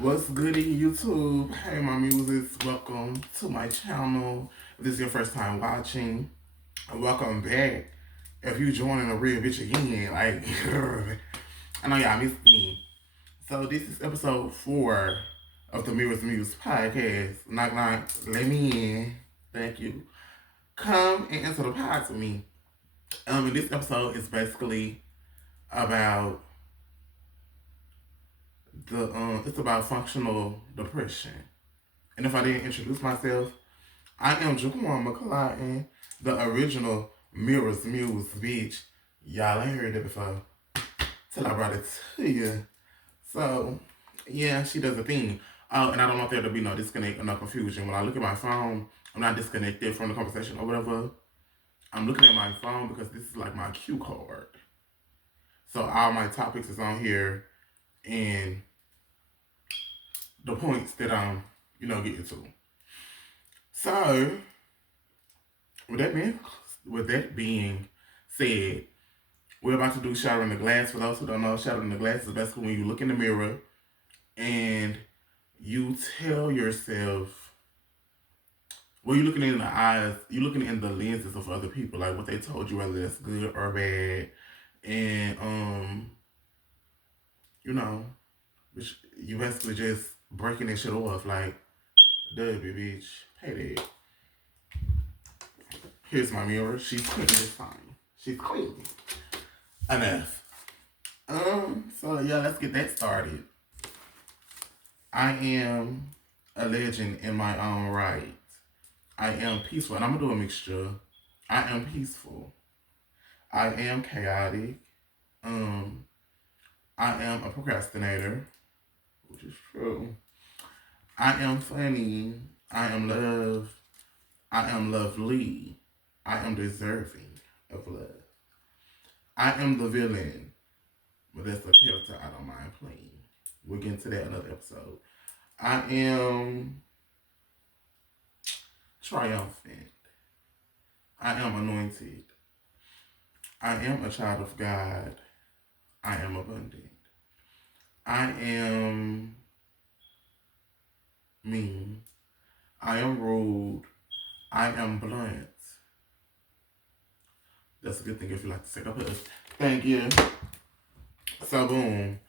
What's good in YouTube? Hey, my muses, welcome to my channel. If this is your first time watching, welcome back. If you joining a real bitch again, like, I know y'all missed me. So this is episode 4 of the Muse podcast. Knock knock, let me in. Thank you. Come and enter the pod with me. And this episode is basically about it's about functional depression. And if I didn't introduce myself, I am Jaquan McClellan, the original Mirrors Muse bitch. Y'all ain't heard it before till I brought it to you. So, yeah, she does a thing. Oh, and I don't want there to be no disconnect or no confusion. When I look at my phone, I'm not disconnected from the conversation or whatever. I'm looking at my phone because this is like my cue card. So all my topics is on here and the points that I'm, getting to. So, with that being, with that being said, we're about to do shattering the glass. For those who don't know, shattering the glass is basically when you look in the mirror and you tell yourself, well, you're looking in the eyes, you're looking in the lenses of other people, like what they told you, whether that's good or bad, and you know, you basically just breaking that shit off, like, Debbie, bitch, pay that. Here's my mirror. She's clean this time. She's clean. Enough. So yeah, let's get that started. I am a legend in my own right. I am peaceful, and I'm gonna do a mixture. I am peaceful. I am chaotic. Um, I am a procrastinator, which is true. I am funny. I am love. I am lovely. I am deserving of love. I am the villain, but that's a character I don't mind playing. We'll get into that another episode. I am triumphant. I am anointed. I am a child of God. I am abundant. I am mean. I am rude. I am blunt. That's a good thing if you like to take a push. Thank you. So boom.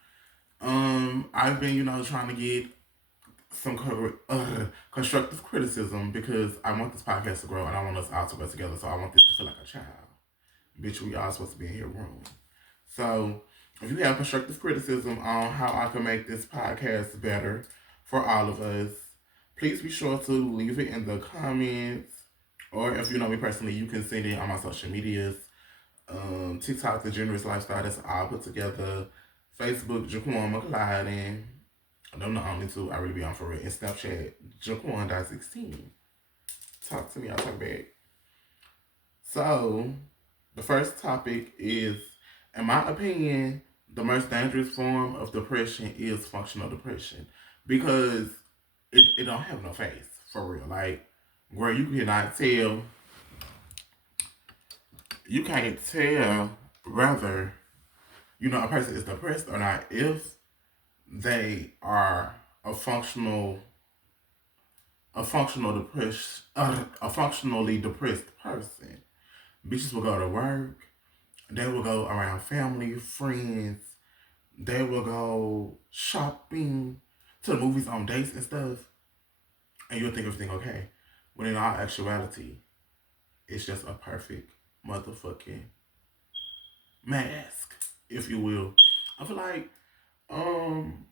I've been, trying to get some constructive criticism because I want this podcast to grow and I want us all to work together. So I want this to feel like a child. Bitch, we all supposed to be in here room. So if you have constructive criticism on how I can make this podcast better for all of us, please be sure to leave it in the comments. Or if you know me personally, you can send it on my social medias. TikTok, The Generous Lifestyle, that's all put together. Facebook, Jaquan McLeod. I'm the only two I really be on for it. And Snapchat, Jaquan.16. Talk to me, I'll talk back. So, the first topic is, in my opinion, the most dangerous form of depression is functional depression. Because it don't have no face, for real. Like, where you can't tell whether, a person is depressed or not if they are a functional a functionally depressed person. Bitches will go to work, they will go around family, friends, they will go shopping, to the movies on dates and stuff, and you'll think everything okay. When in all actuality, it's just a perfect motherfucking mask, if you will. I feel like um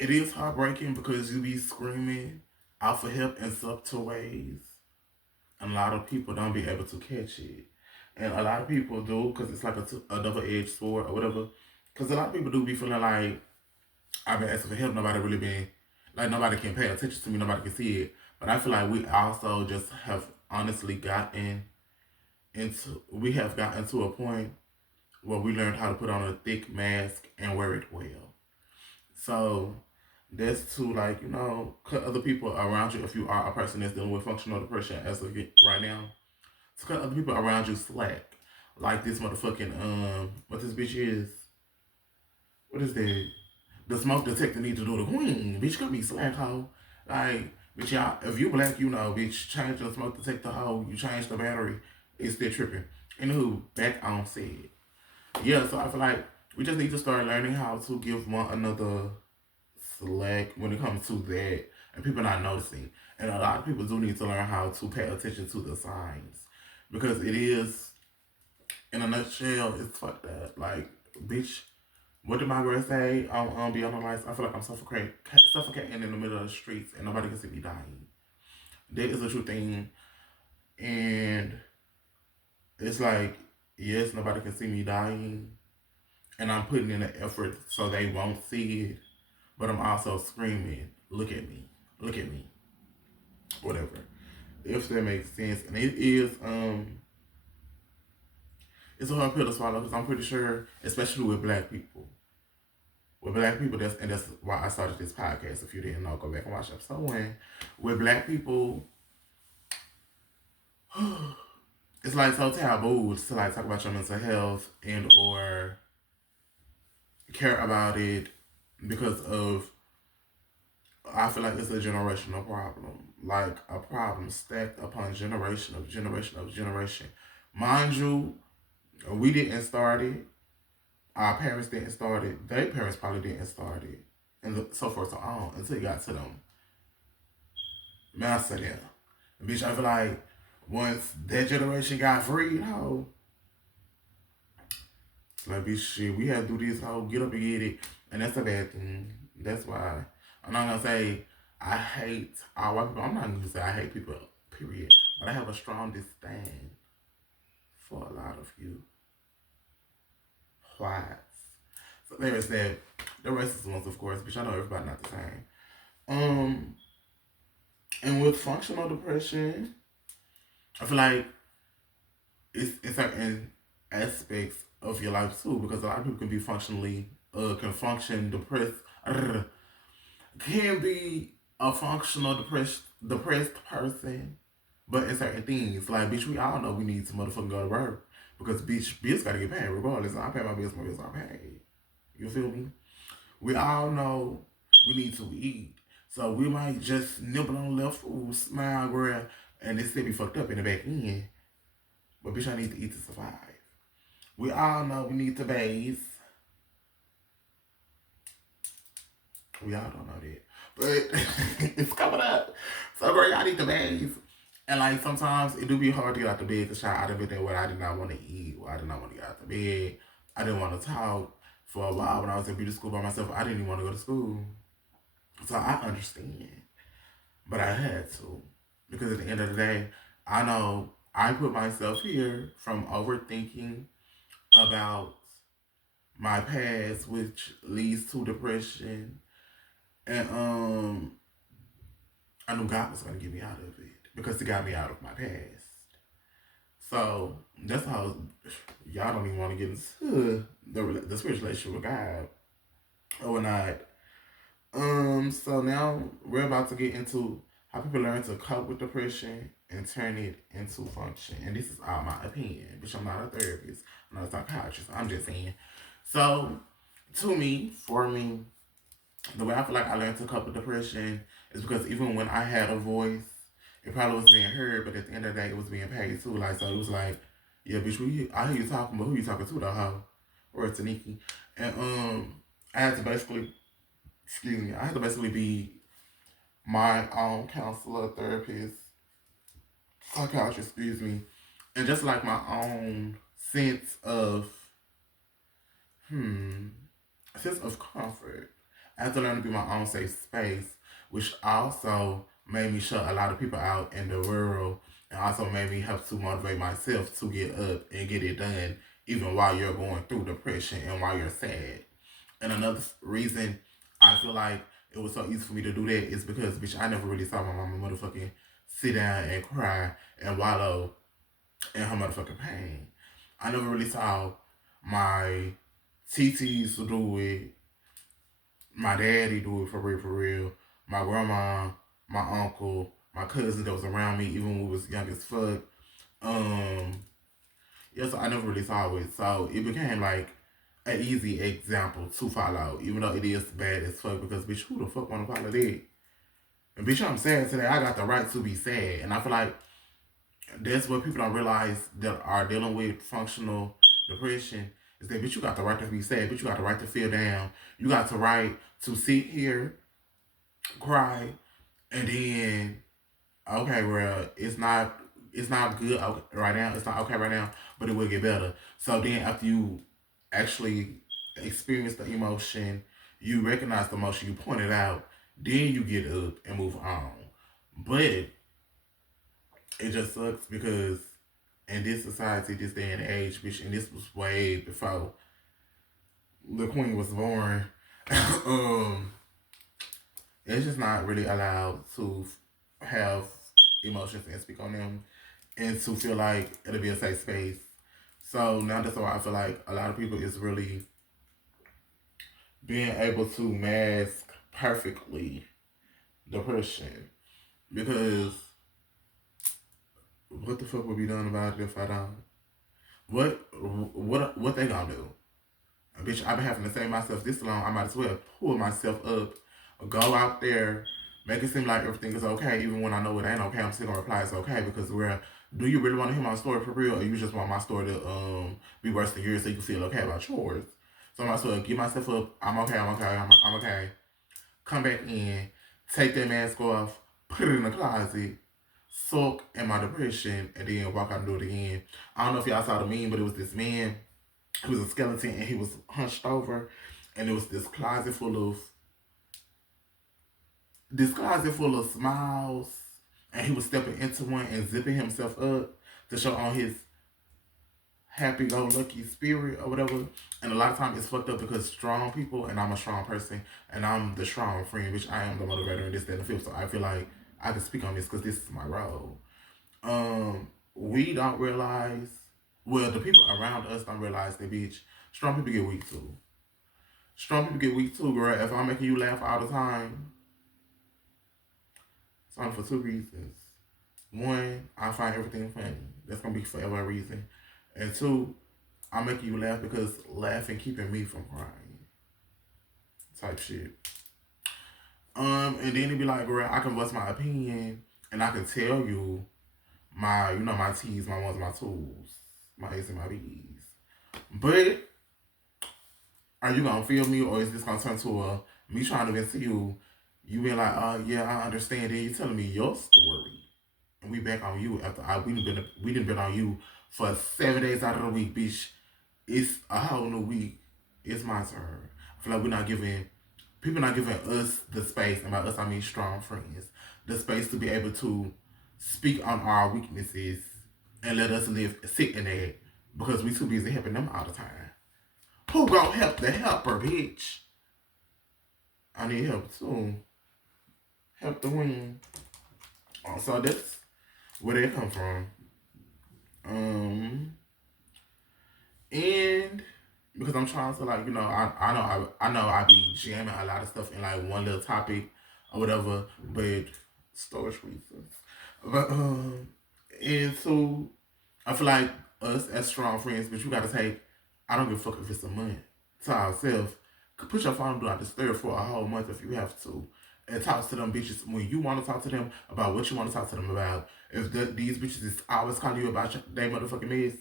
it is heartbreaking because you be screaming out for help in subtle ways. And a lot of people don't be able to catch it. And a lot of people do because it's like a double-edged sword or whatever. Because a lot of people do be feeling like, I've been asking for help, nobody really been, like nobody can pay attention to me, nobody can see it. But I feel like we also just have honestly we have gotten to a point where we learned how to put on a thick mask and wear it well. So that's to, like, cut other people around you if you are a person that's dealing with functional depression as of right now. To cut other people around you slack. Like this motherfucking what this bitch is. What is that? the smoke detector need to do the queen. Bitch, could be slack hoe. Like, bitch, y'all, if you black, you know, bitch, change the smoke detector hoe, you change the battery, it's still tripping. Anywho, back on said. Yeah, so I feel like we just need to start learning how to give one another slack when it comes to that, and people not noticing. And a lot of people do need to learn how to pay attention to the signs because it is, in a nutshell, it's fucked up. Like, bitch, what did my girl say on Be on the Lights? I feel like I'm suffocating in the middle of the streets and nobody can see me dying. That is a true thing. And it's like, yes, nobody can see me dying. And I'm putting in an effort so they won't see it. But I'm also screaming, look at me. Look at me. Whatever. If that makes sense. And it is, it's a hard pill to swallow because I'm pretty sure, especially with black people, that's why I started this podcast. If you didn't know, go back and watch episode 1. With black people, it's like so taboo to like talk about your mental health and or care about it because of, I feel like it's a generational problem. Like a problem stacked upon generation of generation of generation. Mind you, we didn't start it. Our parents didn't start it. Their parents probably didn't start it. And so forth so on until it got to them. Master them. Bitch, I feel like once that generation got free, how it's like, bitch, shit, we had to do this, how get up and get it. And that's a bad thing. That's why I'm not gonna say I hate all white people. I'm not gonna say I hate people, period. But I have a strong disdain for a lot of you whites. So there is that. The racist ones, of course, but I know everybody not the same. And with functional depression, I feel like it's in certain aspects of your life too, because a lot of people can be can function depressed, can be a functional depressed person, but in certain things, like, bitch, we all know we need to motherfucking go to work because, bitch, bills gotta get paid regardless. I pay my bills are paid. You feel me? We all know we need to eat. So we might just nibble on left food, smile, girl, and it still be fucked up in the back end. But bitch, I need to eat to survive. We all know we need to bathe. We all don't know that. But it's coming up. So girl, y'all need to bathe. And like sometimes it do be hard to get out the bed because I done been there where I did not want to eat, or I did not want to get out the bed. I didn't want to talk for a while when I was in beauty school by myself. I didn't even want to go to school. So I understand. But I had to. Because at the end of the day, I know I put myself here from overthinking about my past, which leads to depression. And I knew God was gonna get me out of it because He got me out of my past. So that's how y'all don't even want to get into the spiritual relationship with God or not. So now we're about to get into how people learn to cope with depression and turn it into function. And this is all my opinion, bitch. I'm not a therapist. I'm not a psychiatrist. I'm just saying. So, for me, the way I feel like I learned to cope with depression is because even when I had a voice, it probably was being heard, but at the end of the day, it was being paid too. Like, so it was like, yeah, bitch, I hear you talking, but who you talking to, though, hoe? Or Taniki. And I had to basically, I had to basically be my own counselor, therapist, psychiatrist, and just like my own sense of, sense of comfort. I had to learn to be my own safe space, which also made me shut a lot of people out in the world, and also made me have to motivate myself to get up and get it done, even while you're going through depression and while you're sad. And another reason I feel like it was so easy for me to do that is because, bitch, I never really saw my mama motherfucking sit down and cry and wallow in her motherfucking pain. I never really saw my TTs do it, my daddy do it for real, my grandma, my uncle, my cousin that was around me even when we was young as fuck. Yeah, so I never really saw it. So it became like an easy example to follow, even though it is bad as fuck. Because bitch, who the fuck wanna follow that? And bitch, I'm sad today. I got the right to be sad, and I feel like that's what people don't realize that are dealing with functional depression is that bitch, you got the right to be sad, bitch, you got the right to feel down, you got the right to sit here, cry, and then okay, well, it's not good right now. It's not okay right now, but it will get better. So then after you actually experience the emotion, you recognize the emotion, you point it out, then you get up and move on. But it just sucks because in this society, this day and age, bitch, and this was way before the queen was born. um, it's just not really allowed to have emotions and speak on them, and to feel like it'll be a safe space. So now that's why I feel like a lot of people is really being able to mask perfectly depression, because what the fuck would be done about it if I don't? What they gonna do? Bitch, I've been having to say myself this long. I might as well pull myself up, go out there, make it seem like everything is okay, even when I know it ain't okay. I'm still gonna reply it's okay, because do you really want to hear my story for real, or you just want my story to be worse than yours so you can feel okay about yours? So I might as well get myself up. I'm okay. I'm okay. Come back in, take that mask off, put it in the closet, sulk in my depression, and then walk out and do it again. I don't know if y'all saw the meme, but it was this man. He was a skeleton and he was hunched over, and it was this closet full of smiles, and he was stepping into one and zipping himself up to show on his happy-go-lucky spirit or whatever. And a lot of times it's fucked up because strong people, and I'm a strong person, and I'm the strong friend, which I am the motivator in this, that, and the fifth. So I feel like I can speak on this because this is my role. We don't realize, well, the people around us don't realize that, bitch, strong people get weak too. Strong people get weak too, girl. If I'm making you laugh all the time, it's only for two reasons. One, I find everything funny. That's gonna be forever a reason. And two, I'm making you laugh because laughing keeping me from crying. Type shit. And then it'd be like, girl, I can voice my opinion and I can tell you my T's, my ones, my twos, my A's and my B's. But are you gonna feel me, or is this gonna turn to a me trying to vent to you? You being like, yeah, I understand. Then you telling me your story, and we back on you after we didn't been on you for 7 days out of the week, bitch. It's a whole new week. It's my turn. I feel like people not giving us the space, and by us I mean strong friends, the space to be able to speak on our weaknesses and let us sit in that, because we too busy helping them all the time. Who gonna help the helper, bitch? I need help too. Help the win. So that's where they come from. And because I'm trying to, like, I know I be jamming a lot of stuff in like one little topic or whatever, but storage reasons. But and so I feel like us as strong friends, but you gotta take, I don't give a fuck if it's a month, to ourselves. Put your phone do not disturb for a whole month if you have to. And talk to them bitches when you want to talk to them about what you want to talk to them about. If these bitches is always calling you about their motherfucking mess,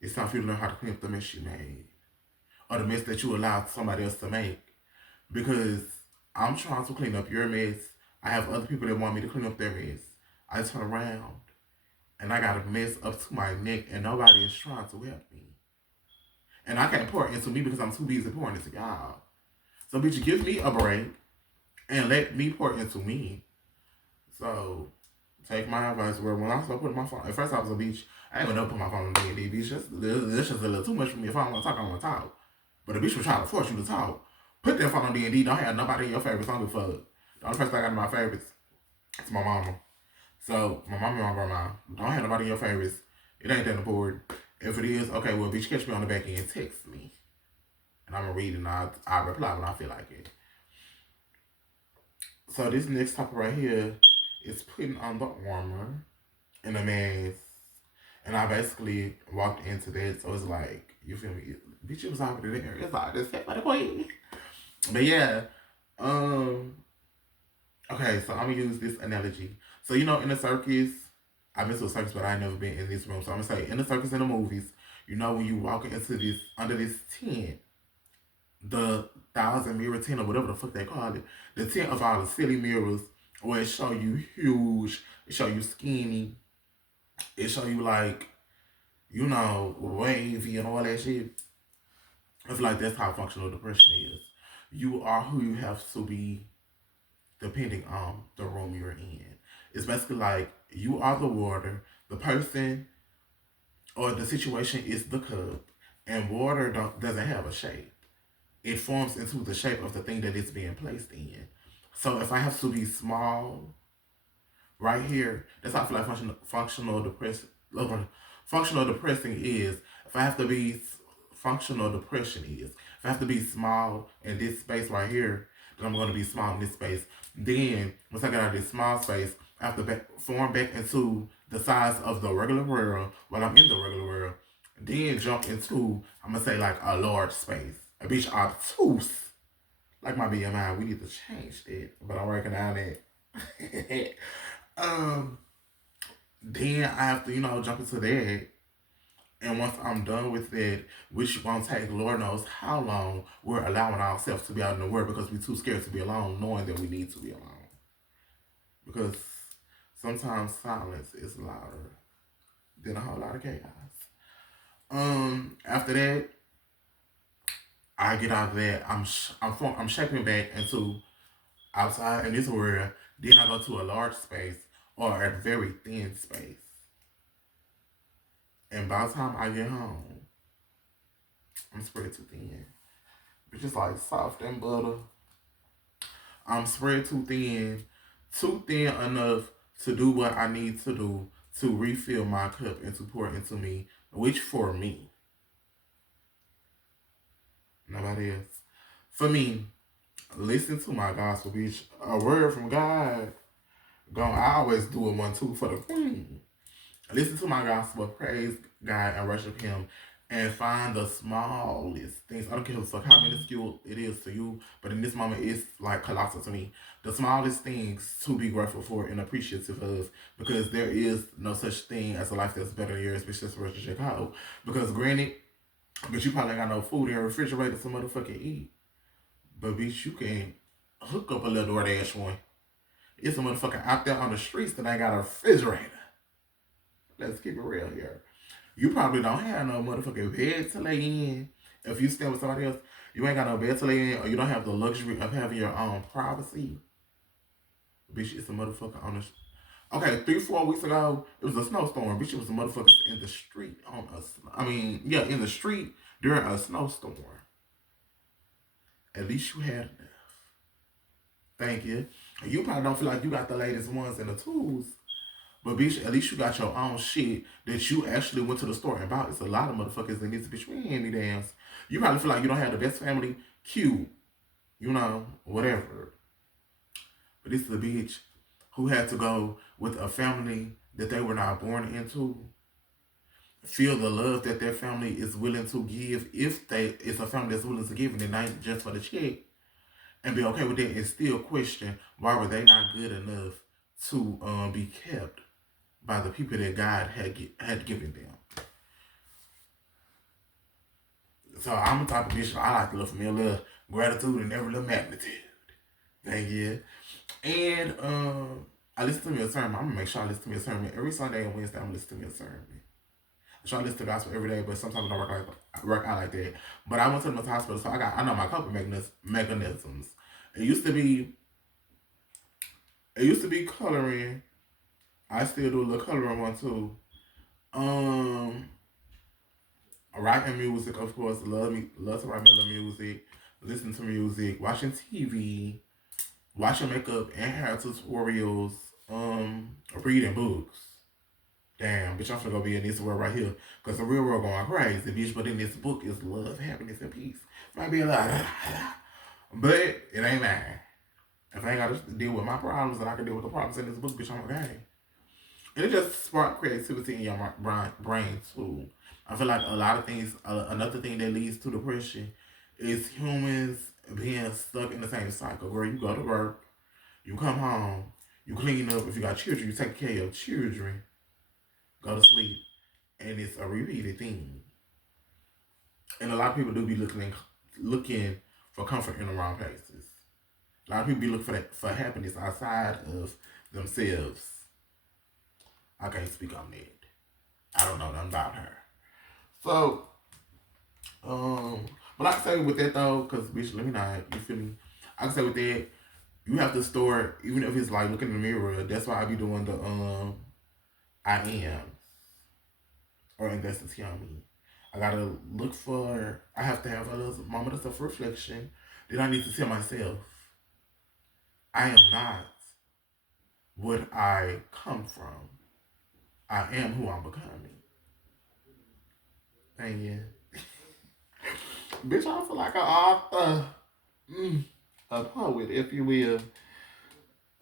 it's time for you to learn how to clean up the mess you made. Or the mess that you allowed somebody else to make. Because I'm trying to clean up your mess. I have other people that want me to clean up their mess. I turn around and I got a mess up to my neck and nobody is trying to help me. And I can't pour into me because I'm too busy pouring into y'all. So bitch, give me a break and let me pour into me. So take my advice. Where when I start putting my phone, at first I was a bitch. I ain't gonna put my phone on D&D. Bitch, this just a little too much for me. If I don't want to talk, I want to talk. But the bitch was trying to force you to talk. Put that phone on D&D. Don't have nobody in your favorites. I don't give a fuck. The only person I got in my favorites is my mama. So my mama and my grandma. Don't have nobody in your favorites. It ain't that important. If it is, okay, well, bitch, catch me on the back end. Text me. And I'm going to read it and I'll reply when I feel like it. So this next topic right here is putting on the armor and the mask. And I basically walked into that. So it's like, You feel me? Bitch, it was already there. It's all just set by the queen. But yeah, um, okay, so I'm gonna use this analogy. So you know, in the circus, I've been to a circus, but I never been in this room. So I'm gonna say, in the circus in the movies, you know, when you walk into this under this tent, the thousand mirror tent or whatever the fuck they call it, the tent of all the silly mirrors, where it show you huge, it show you skinny, it show you like, you know, wavy and all that shit. I feel like that's how functional depression is. You are who you have to be depending on the room you're in. It's basically like you are the water, the person or the situation is the cup, and water doesn't have a shape. It forms into the shape of the thing that it's being placed in. So if I have to be small right here, that's how I feel like functional depression. Functional depressing is. If I have to be functional depression is. If I have to be small in this space right here, then I'm going to be small in this space. Then once I get out of this small space, I have to form back into the size of the regular world while I'm in the regular world. Then jump into, I'm gonna say like a large space. A bitch obtuse. Like my BMI, we need to change that. But I'm working on it. Then I have to, you know, jump into that. And once I'm done with that, which won't take Lord knows how long, we're allowing ourselves to be out in the world because we're too scared to be alone, knowing that we need to be alone. Because sometimes silence is louder than a whole lot of chaos. After that, I get out of that. I'm shaping back into outside in this world. Then I go to a large space or a very thin space. And by the time I get home, I'm spread too thin. It's just like soft and butter. I'm spread too thin enough to do what I need to do to refill my cup and to pour into me, which for me, nobody else. For me, listen to my gospel, bitch. A word from God. I always do a 1-2 for the queen. Listen to my gospel, praise God, and worship Him, and find the smallest things. I don't care fuck how minuscule it is to you, but in this moment, it's like colossal to me. The smallest things to be grateful for and appreciative of, because there is no such thing as a life that's better than yours, bitch. That's the rest of Chicago. Because granted, but you probably ain't got no food in your refrigerator to motherfucking eat. But bitch, you can hook up a little DoorDash one. It's a motherfucker out there on the streets that ain't got a refrigerator. Let's keep it real here. You probably don't have no motherfucking bed to lay in. If you stay with somebody else, you ain't got no bed to lay in, or you don't have the luxury of having your own privacy. Bitch, it's a motherfucker on the... Okay, 3-4 weeks ago, it was a snowstorm. Bitch, it was a motherfucker in the street on us. In the street during a snowstorm. At least you had enough. Thank you. You probably don't feel like you got the latest ones and the tools. But bitch, at least you got your own shit that you actually went to the store and bought. It's a lot of motherfuckers in this bitch. We ain't any dance. You probably feel like you don't have the best family. Cute. You know, whatever. But this is a bitch who had to go with a family that they were not born into. Feel the love that their family is willing to give if it's a family that's willing to give and it ain't just for the check. And be okay with that and still question why were they not good enough to be kept by the people that God had given them. So I'm the type of bitch I like to look for me a little gratitude and every little magnitude. Thank you. And I listen to me a sermon. I'm gonna make sure I listen to me a sermon every Sunday and Wednesday. I'm gonna listen to me a sermon. I try to listen to gospel every day, but sometimes it don't work out like that. But I went to the hospital, so I know my coping mechanisms. It used to be coloring. I still do a little coloring one too. Writing music, of course. Love to write me a little music. Listen to music. Watching TV. Watching makeup and hair tutorials. Reading books. Damn, bitch, I'm finna go be in this world right here. Because the real world going crazy, bitch. But in this book is love, happiness, and peace. Might be a lot. But it ain't mine. If I ain't got to deal with my problems, then I can deal with the problems in this book, bitch, I'm okay. And it just spark creativity in your brain too. I feel like a lot of things, another thing that leads to depression is humans being stuck in the same cycle where you go to work, you come home, you clean up. If you got children, you take care of your children, go to sleep, and it's a repeated thing. And a lot of people do be looking for comfort in the wrong places. A lot of people be looking for happiness outside of themselves. I can't speak on that. I don't know nothing about her. So, but I can say with that though, cause bitch, let me not. You feel me? I can say with that, you have to store, even if it's like looking in the mirror. That's why I be doing the I am, or that's the tell me. I gotta look for. I have to have a little moment of self reflection. Then I need to tell myself, I am not what I come from. I am who I'm becoming. And yeah, bitch, I feel like an author, a poet, if you will.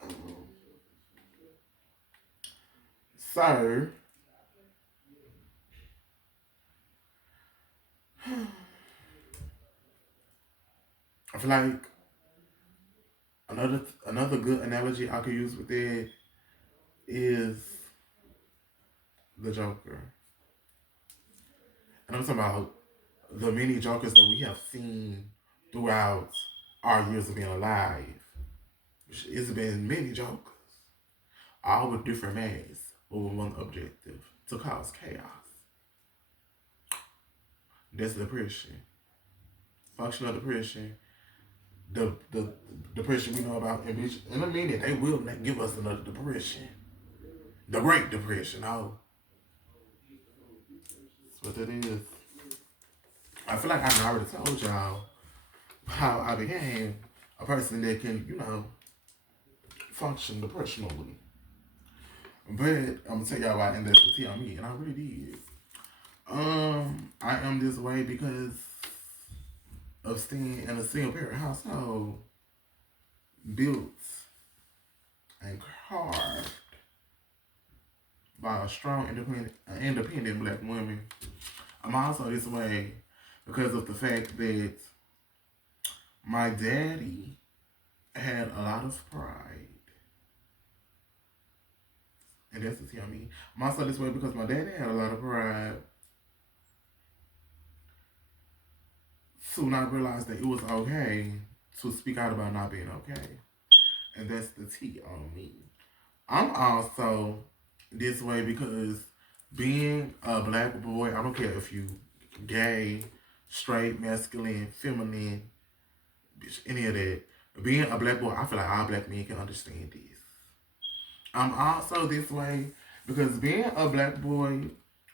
Um, so, I feel like another good analogy I could use with it is the Joker. And I'm talking about the many Jokers that we have seen throughout our years of being alive. It's been many Jokers, all with different masks, but with one objective: to cause chaos. That's depression. Functional depression. The depression we know about, and bitch, in a minute they will give us another depression. The Great Depression. Oh, that's what it is. I feel like I already told y'all how I became a person that can, function depressionally. But I'm gonna tell y'all why, and that's the tea on me, and I really did. I am this way because of staying in a single parent household, built and carved by a strong, independent black woman. I'm also this way because of the fact that my daddy had a lot of pride. And that's the tea on me. I'm also this way because my daddy had a lot of pride to not realize that it was okay to speak out about not being okay. And that's the tea on me. I'm also this way because being a black boy, I don't care if you gay, straight, masculine, feminine, bitch, any of that. Being a black boy, I feel like all black men can understand this. I'm also this way because being a black boy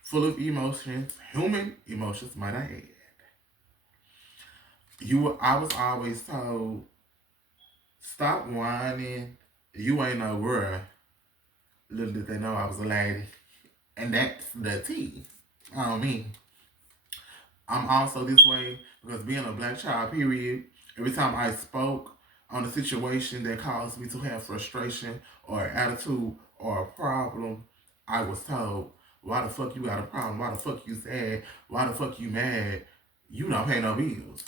full of emotions, human emotions, might I add, I was always told, stop whining, you ain't no girl. Little did they know I was a lady. And that's the tea on me. I'm also this way because being a black child, period, every time I spoke on a situation that caused me to have frustration or attitude or a problem, I was told, why the fuck you got a problem? Why the fuck you sad? Why the fuck you mad? You don't pay no bills.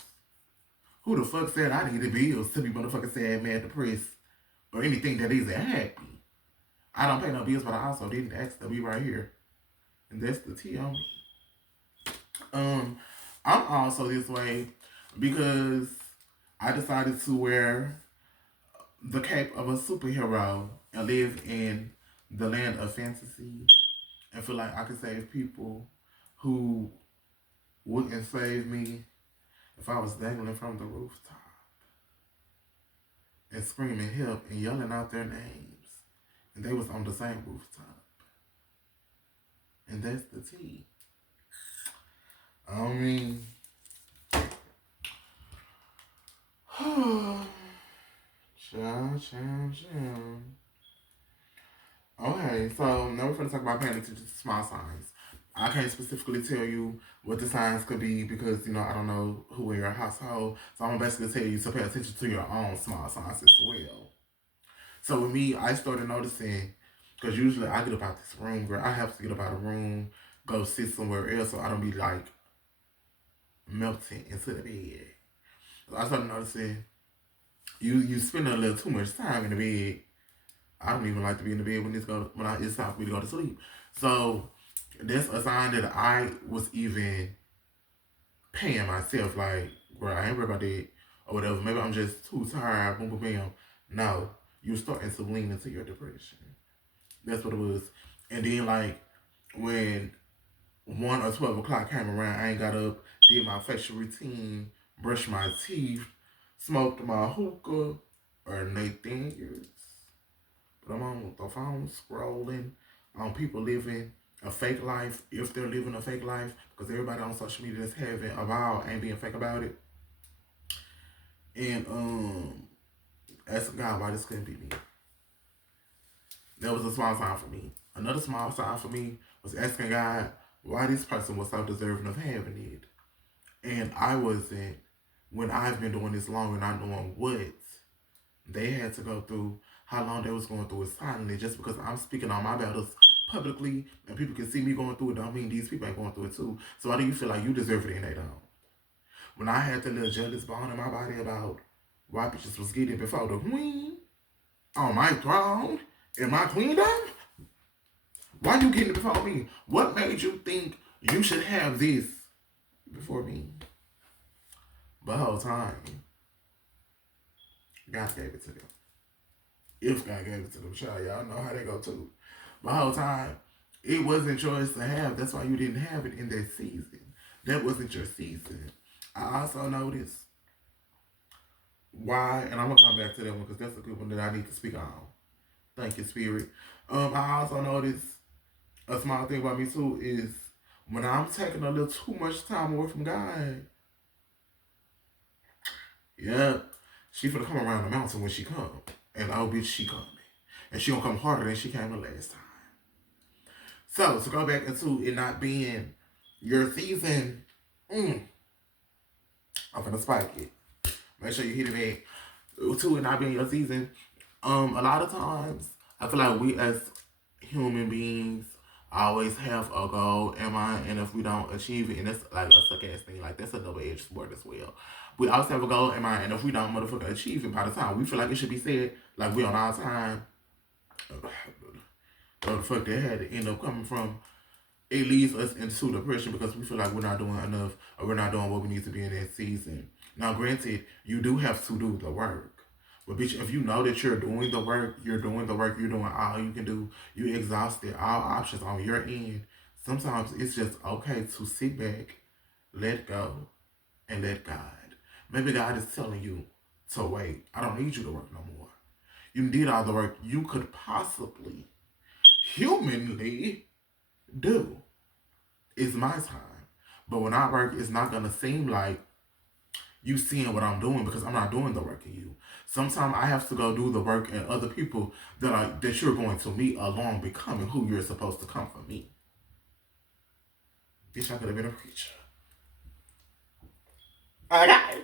Who the fuck said I needed bills to be motherfucking sad, mad, depressed, or anything that isn't happy? I don't pay no bills, but I also didn't ask to be right here. And that's the tea on me. I'm also this way because I decided to wear the cape of a superhero and live in the land of fantasy and feel like I could save people who wouldn't save me if I was dangling from the rooftop and screaming help and yelling out their names. And they was on the same rooftop. And that's the tea. I mean, child. Okay, so now we're going to talk about paying attention to small signs. I can't specifically tell you what the signs could be because, I don't know who in your household. So I'm going to basically tell you to pay attention to your own small signs as well. So with me, I started noticing, because usually I get up out this room, girl. I have to get up out of the room go sit somewhere else so I don't be like melting into the bed. So I started noticing you spend a little too much time in the bed. I don't even like to be in the bed it's time for me to go to sleep. So that's a sign that I was even paying myself, like, girl, I ain't worried about that or whatever. Maybe I'm just too tired, boom, boom, bam. No, you're starting to lean into your depression. That's what it was. And then, like, when 1 or 12 o'clock came around, I ain't got up, did my facial routine, brushed my teeth, smoked my hookah or anything else. But I'm on the phone scrolling on people living a fake life, if they're living a fake life, because everybody on social media that's having a ball ain't being fake about it. And asking God why this couldn't be me. That was a small sign for me. Another small sign for me was asking God why this person was so deserving of having it. And I wasn't, when I've been doing this longer, not knowing what they had to go through, how long they was going through it silently. Just because I'm speaking on my battles publicly and people can see me going through it, don't mean these people ain't going through it too. So why do you feel like you deserve it and they don't? When I had the little jealous bone in my body about why bitches was getting before the queen on my throne in my queendom, why you getting it before me? What made you think you should have this before me? But the whole time, God gave it to them. If God gave it to them, child, y'all know how they go too. But the whole time, it wasn't yours to have. That's why you didn't have it in that season. That wasn't your season. I also noticed why, and I'm gonna come back to that one because that's a good one that I need to speak on. Thank you, Spirit. I also noticed a small thing about me too is when I'm taking a little too much time away from God. Yeah, she finna come around the mountain when she come, and oh bitch, she coming, and she gonna come harder than she came the last time. So to go back into it not being your season, I'm gonna spike it. Make sure you hit it back to it not being your season. A lot of times I feel like we as human beings always have a goal, and if we don't achieve it, and that's like a suck ass thing, like that's a double edged sword as well. We always have a goal, and if we don't motherfucker achieve it by the time we feel like it should be said, like we on our time, where the fuck that had to end up coming from, it leads us into depression because we feel like we're not doing enough or we're not doing what we need to be in that season. Now, granted, you do have to do the work. But bitch, if you know that you're doing the work, you're doing all you can do, you exhausted all options on your end. Sometimes it's just okay to sit back, let go, and let God. Maybe God is telling you to wait. I don't need you to work no more. You did all the work you could possibly, humanly, do. It's my time. But when I work, it's not gonna seem like you seeing what I'm doing because I'm not doing the work in you. Sometimes I have to go do the work in other people that you're going to meet along becoming who you're supposed to come from me. Bitch, I could have been a preacher. Okay.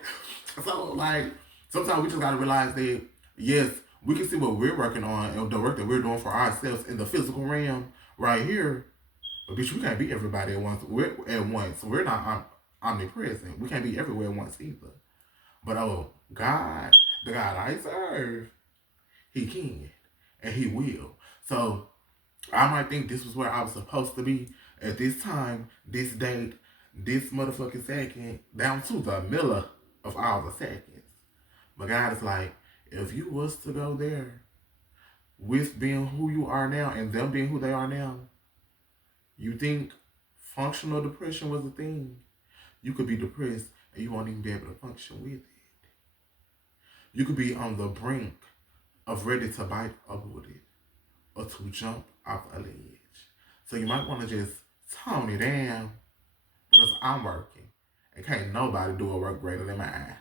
So like sometimes we just gotta realize that yes, we can see what we're working on and the work that we're doing for ourselves in the physical realm right here. But bitch, we can't be everybody at once. We're not omnipresent. We can't be everywhere at once either. But oh, God, the God I serve, He can and He will. So I might think this was where I was supposed to be at this time, this date, this motherfucking second, down to the miller of all the seconds. But God is like, if you was to go there with being who you are now and them being who they are now, you think functional depression was a thing? You could be depressed and you won't even be able to function with it. You could be on the brink of ready to bite a bullet or to jump off a ledge. So you might want to just tone it down because I'm working and can't nobody do a work greater than mine.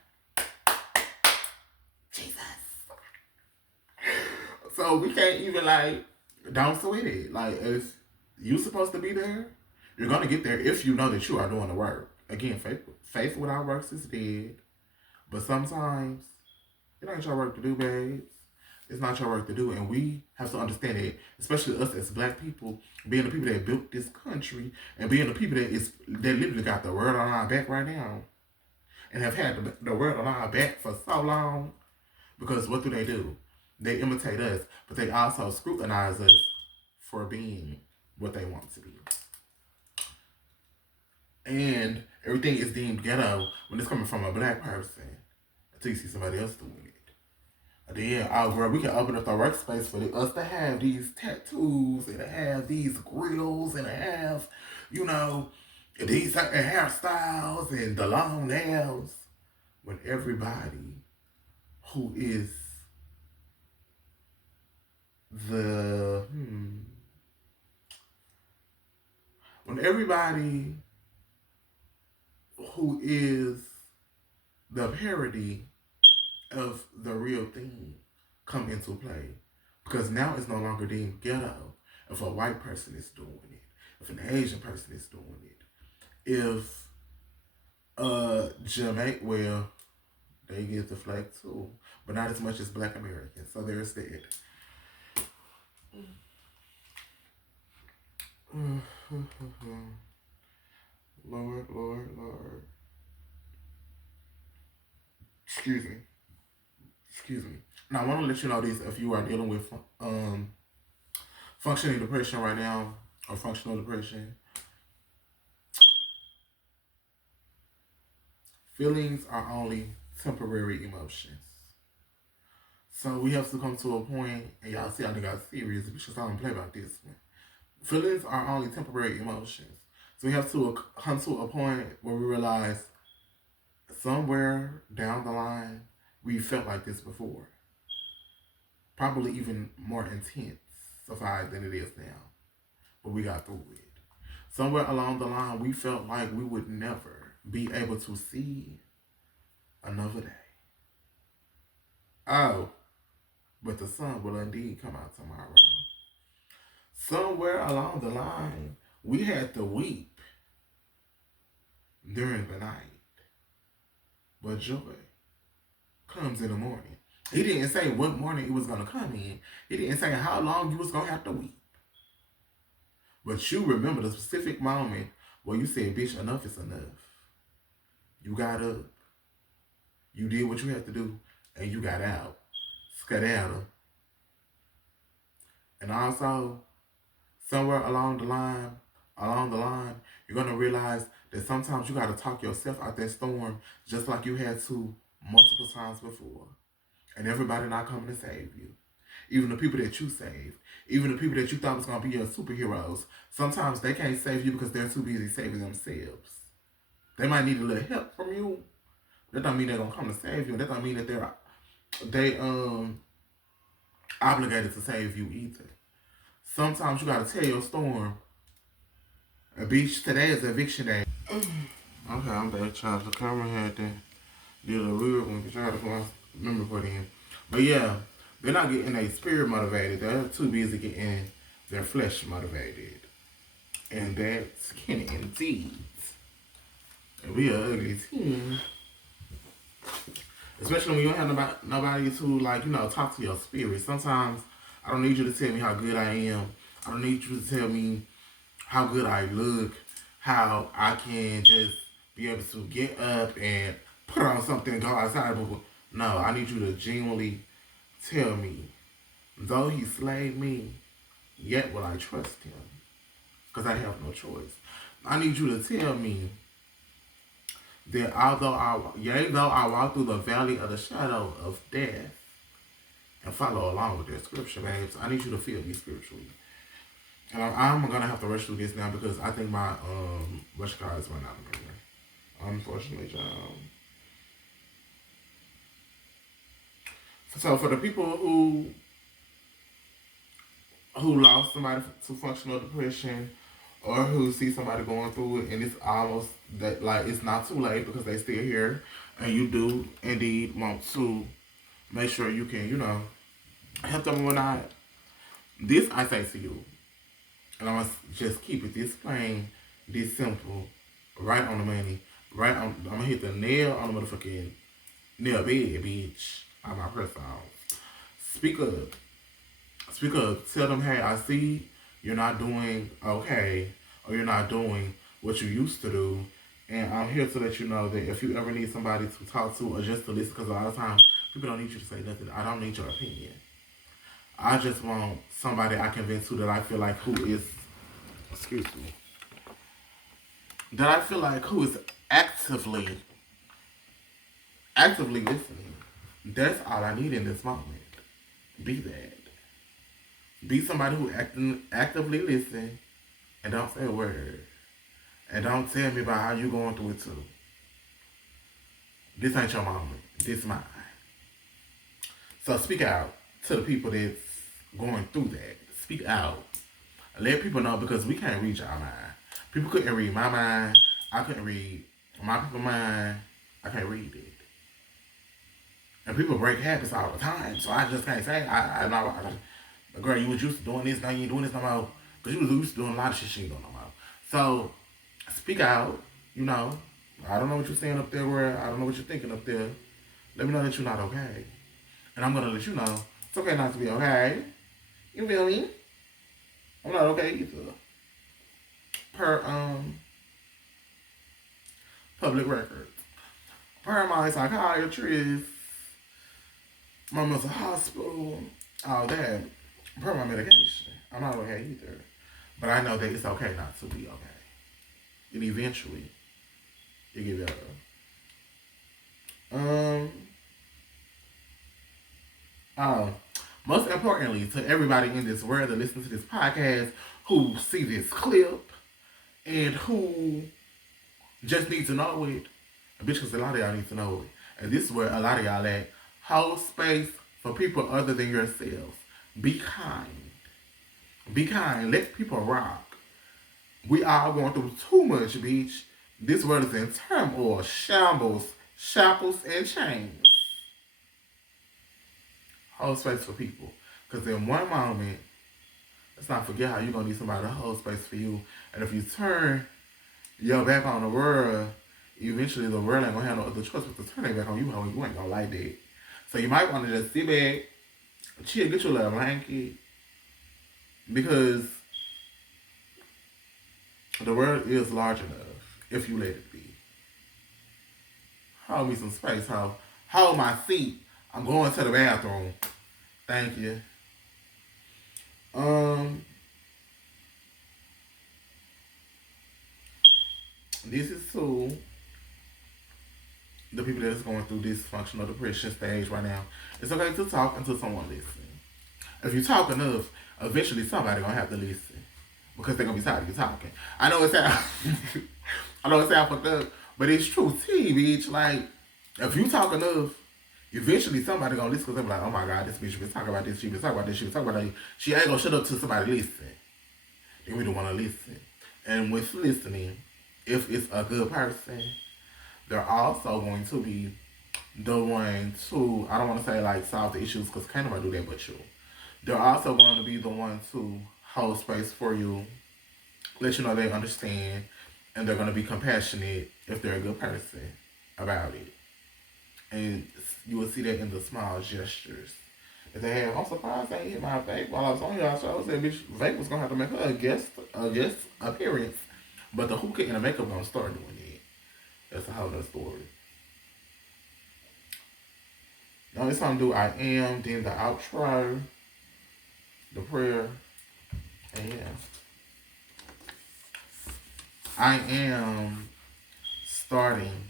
Jesus. So we can't even don't sweat it. Like if you're supposed to be there, you're gonna get there if you know that you are doing the work. Again, faith without works is dead. But sometimes it ain't your work to do, babes. It's not your work to do. And we have to understand it, especially us as black people, being the people that built this country and being the people that literally got the world on our back right now and have had the world on our back for so long. Because what do? They imitate us, but they also scrutinize us for being what they want to be. And everything is deemed ghetto when it's coming from a black person until you see somebody else doing it. And then, oh girl, we can open up the workspace for us to have these tattoos and to have these grills and to have, you know, these certain hairstyles and the long nails. When everybody who is the, when everybody who is the parody of the real thing come into play. Because now it's no longer deemed ghetto if a white person is doing it, if an Asian person is doing it, if Jamaica, well, they get the flag too, but not as much as black Americans. So there's that. Lord, Lord, Lord. Excuse me. Now I want to let you know this: if you are dealing with functioning depression right now or functional depression, feelings are only temporary emotions. So we have to come to a point, and y'all see I got serious because I don't play about this one. Feelings are only temporary emotions. So we have to come to a point where we realize somewhere down the line we felt like this before. Probably even more intensified than it is now. But we got through it. Somewhere along the line we felt like we would never be able to see another day. Oh, but the sun will indeed come out tomorrow. Somewhere along the line, we had to weep during the night. But joy comes in the morning. He didn't say what morning it was going to come in. He didn't say how long you was going to have to weep. But you remember the specific moment where you said, bitch, enough is enough. You got up. You did what you had to do. And you got out. Skedaddle. And also, somewhere along the line, you're going to realize that sometimes you got to talk yourself out that storm just like you had to multiple times before. And everybody not coming to save you. Even the people that you saved. Even the people that you thought was going to be your superheroes. Sometimes they can't save you because they're too busy saving themselves. They might need a little help from you. That don't mean they're going to come to save you. That don't mean that they obligated to save you either. Sometimes you got to tell your storm. A beach today is eviction day. Okay, I'm back, child. The camera had to do a weird one because I got to put my memory for them. But yeah, they're not getting their spirit motivated. They're too busy getting their flesh motivated. And that's Kenny indeed. And we are ugly team. Especially when you don't have nobody to, like, you know, talk to your spirit. Sometimes I don't need you to tell me how good I am. I don't need you to tell me how good I look, how I can just be able to get up and put on something and go outside. No, I need you to genuinely tell me, though he slayed me, yet will I trust him. Because I have no choice. I need you to tell me that though I walk through the valley of the shadow of death, and follow along with that scripture, babes, I need you to feel me spiritually. And I'm going to have to rush through this now because I think my rush cards run out of memory. Unfortunately, child. So for the people who lost somebody to functional depression or who see somebody going through it and it's almost that, like, it's not too late because they still here and you do indeed want to make sure you can, you know, help them or not. This I say to you. And I'm going to just keep it this plain, this simple, right on the money. I'm going to hit the nail on the motherfucking nail bed, bitch. On my press on. Speak up. Speak up. Tell them, hey, I see you're not doing okay, or you're not doing what you used to do. And I'm here to let you know that if you ever need somebody to talk to or just to listen, because a lot of times people don't need you to say nothing. I don't need your opinion. I just want somebody I can vent to that I feel like who is, excuse me, that I feel like who is actively listening. That's all I need in this moment. Be that. Be somebody who actively listen and don't say a word. And don't tell me about how you going through it too. This ain't your moment. This mine. So speak out to the people that's going through that. Speak out. Let people know because we can't read y'all mind. People couldn't read my mind. I couldn't read my people's mind. I can't read it. And people break habits all the time. So I just can't say, girl, you was used to doing this, now you ain't doing this no more. Because you was used to doing a lot of shit she ain't doing no more. So speak out, you know. I don't know what you're saying up there, where I don't know what you're thinking up there. Let me know that you're not okay. And I'm going to let you know it's okay not to be okay. You feel me? I'm not okay either. Per public record. Per my psychiatrist, my mental hospital, all that. Per my medication. I'm not okay either. But I know that it's okay not to be okay. And eventually, it get better. Most importantly, to everybody in this world that listens to this podcast, who see this clip, and who just need to know it, because a lot of y'all need to know it. And this is where a lot of y'all at. Hold space for people other than yourselves. Be kind. Be kind. Let people rock. We are going through too much, bitch. This world is in turmoil, shambles, shackles, and chains. Hold space for people. Because in one moment, let's not forget how you're going to need somebody to hold space for you. And if you turn your back on the world, eventually the world ain't going to have no other choice but to turn their back on you. You ain't going to like that. So you might want to just sit back, chill, get your little blanket. Because the world is large enough if you let it be. Hold me some space, hold my seat. I'm going to the bathroom. Thank you. This is to the people that's going through this functional depression stage right now. It's okay to talk until someone listens. If you talk enough, eventually somebody gonna have to listen because they're gonna be tired of you talking. I know it sounds, fucked up, but it's true, bitch. Like, if you talk enough, eventually somebody gonna listen because they're like, oh my god, this bitch been talking about this, she been talking about this, she been talking about that. She ain't gonna shut up till somebody listen. Then we don't wanna listen. And with listening, if it's a good person, they're also going to be the one to, I don't want to say like solve the issues because can't nobody do that but you. They're also going to be the one to hold space for you, let you know they understand, and they're going to be compassionate if they're a good person about it. And you will see that in the small gestures. If they have, I'm surprised they hit my vape while I was on y'all show. I said, bitch, vape was going to have to make her a guest appearance. But the hookah and the makeup going to start doing it. That's a whole other story. Now it's time to do I am, then the outro, the prayer, and yeah. I am starting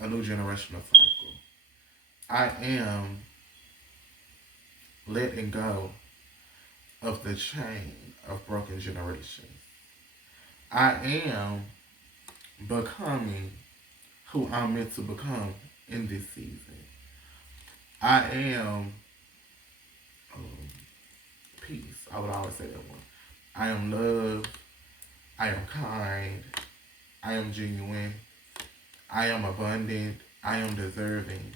a new generational cycle. I am letting go of the chain of broken generations. I am becoming who I'm meant to become in this season. I am peace. I would always say that one. I am love. I am kind. I am genuine. I am abundant. I am deserving.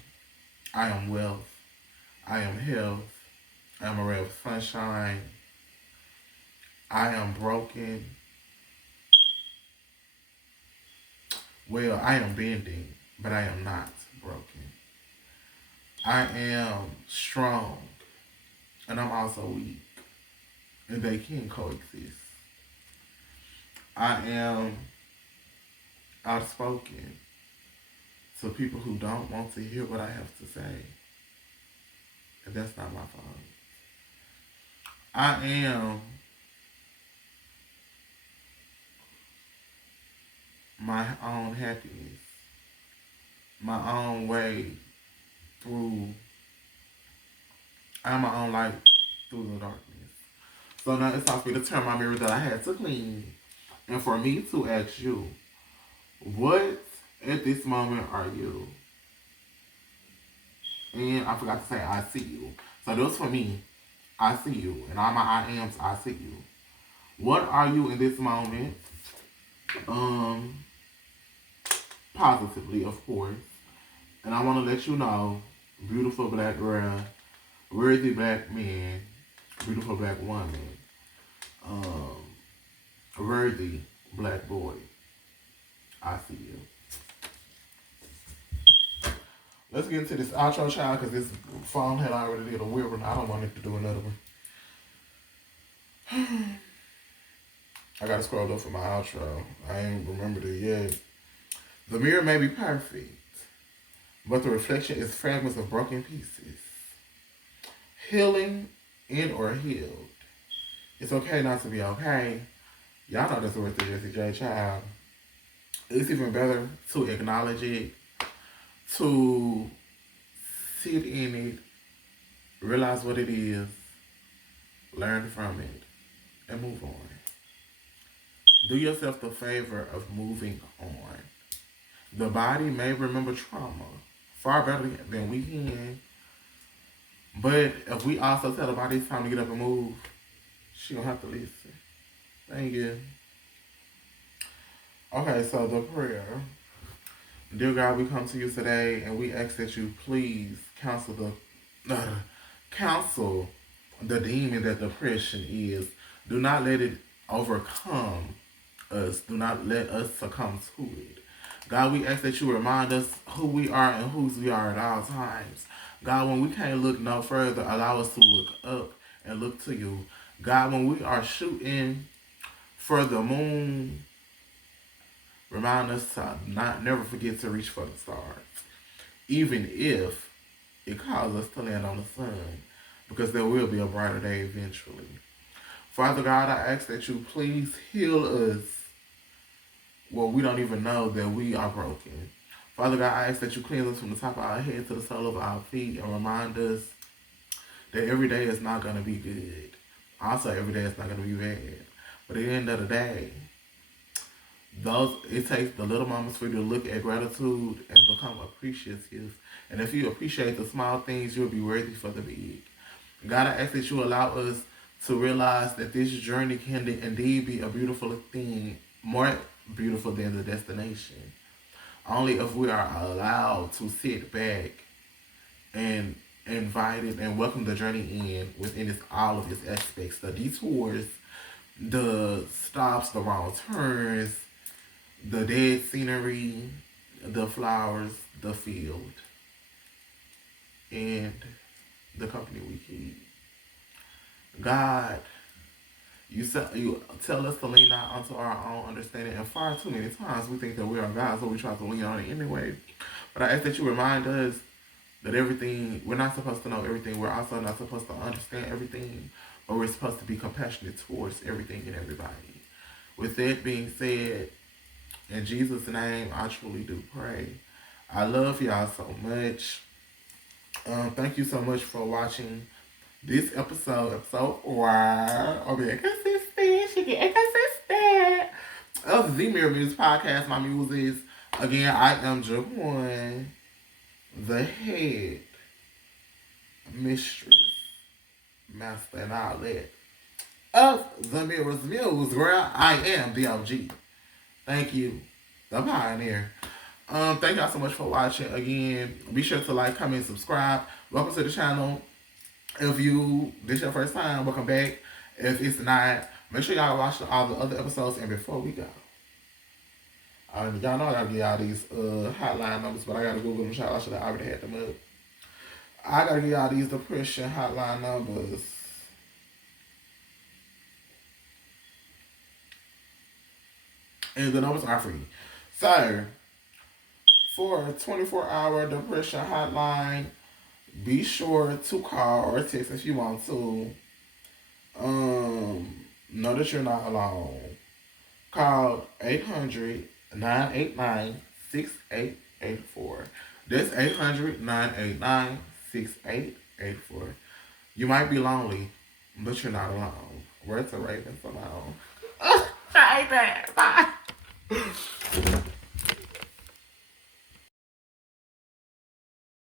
I am wealth. I am health. I am a ray of sunshine. I am broken. Well, I am bending, but I am not broken. I am strong, and I'm also weak, and they can coexist. I am outspoken to people who don't want to hear what I have to say, and that's not my fault. I am my own happiness, my own way through. I'm my own light through the darkness. So now it's time for me to turn my mirror that I had to clean, and for me to ask you, what at this moment are you? And I forgot to say I see you. So this for me, I see you, and all my I ams, I see you. What are you in this moment? Um, Positively, of course. And I want to let you know, beautiful black girl, worthy black man, beautiful black woman, um, worthy black boy. I see you. Let's get into this outro, child, because this phone had already did a weird one. I don't want it to do another one. I gotta scroll up for my outro. I ain't remembered it yet. The mirror may be perfect, but the reflection is fragments of broken pieces. Healing and or healed. It's okay not to be okay. Y'all know that's the words of Jessie J. Child. It's even better to acknowledge it, to sit in it, realize what it is, learn from it, and move on. Do yourself the favor of moving on. The body may remember trauma far better than we can, but if we also tell the body it's time to get up and move, she gonna have to listen. Thank you. Okay, so the prayer. Dear God, we come to you today and we ask that you please counsel the demon that depression is. Do not let it overcome us. Do not let us succumb to it. God, we ask that you remind us who we are and whose we are at all times. God, when we can't look no further, allow us to look up and look to you. God, when we are shooting for the moon, remind us to never forget to reach for the stars, even if it calls us to land on the sun, because there will be a brighter day eventually. Father God, I ask that you please heal us. Well, we don't even know that we are broken. Father God, I ask that you cleanse us from the top of our head to the sole of our feet and remind us that every day is not going to be good. Also, every day is not going to be bad. But at the end of the day, it takes the little moments for you to look at gratitude and become appreciative. And if you appreciate the small things, you'll be worthy for the big. God, I ask that you allow us to realize that this journey can indeed be a beautiful thing, more beautiful than the destination. Only if we are allowed to sit back and invite it and welcome the journey in within all of its aspects. The detours, the stops, the wrong turns, the dead scenery, the flowers, the field, and the company we keep. God, you tell us to lean out onto our own understanding, and far too many times we think that we are God, so we try to lean on it anyway. But I ask that you remind us that we're not supposed to know everything. We're also not supposed to understand everything, but we're supposed to be compassionate towards everything and everybody. With that being said, in Jesus' name, I truly do pray. I love y'all so much. Thank you so much for watching this episode 4 of Being Consistent. She get inconsistent of the Mirror Muse podcast. My muses. Again, I am Jaquan, the head mistress, master, and outlet of the Mirror's Muse, girl. I am the OG. Thank you, the pioneer. Thank y'all so much for watching. Again, be sure to like, comment, subscribe. Welcome to the channel. If this your first time, welcome back. If it's not, make sure y'all watch all the other episodes. And before we go, y'all know I gotta give y'all these hotline numbers, but I gotta Google them. I should have already had them up. I gotta give y'all these depression hotline numbers. And the numbers are free. So, for a 24-hour depression hotline, be sure to call or text if you want to. Know that you're not alone. Call 800-989-6884. That's 800-989-6884. You might be lonely, but you're not alone. Words of Raven alone. Try that.